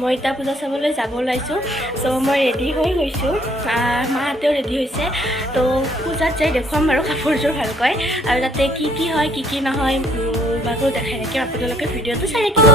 মই এটা পূজা চাবলৈ যাব ওলাইছো সো মই ৰেডি হৈ গৈছো মাহাতেও ৰেডি হৈছে তো পূজাত যাই দেখুৱাম বাৰু কাপোৰযোৰ ভালকৈ আৰু তাতে কি হয় কি নহয় বাকো দেখাই ৰাখিম আপোনালোকে ভিডিঅ'টো চাই থাকিব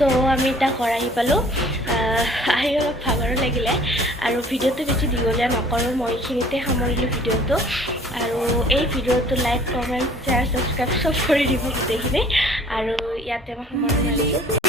তো আমি এটা ঘৰ আহি পালোঁ আহি অলপ ভাগৰো লাগিলে আৰু ভিডিঅ'টো বেছি দীঘলীয়া নকৰোঁ মই এইখিনিতে সামৰিলোঁ ভিডিঅ'টো আৰু এই ভিডিঅ'টো লাইক কমেণ্ট শ্বেয়াৰ ছাবস্ক্ৰাইব চব কৰি দিব গোটেইখিনি আৰু ইয়াতে মই সামৰণি মাৰিছোঁ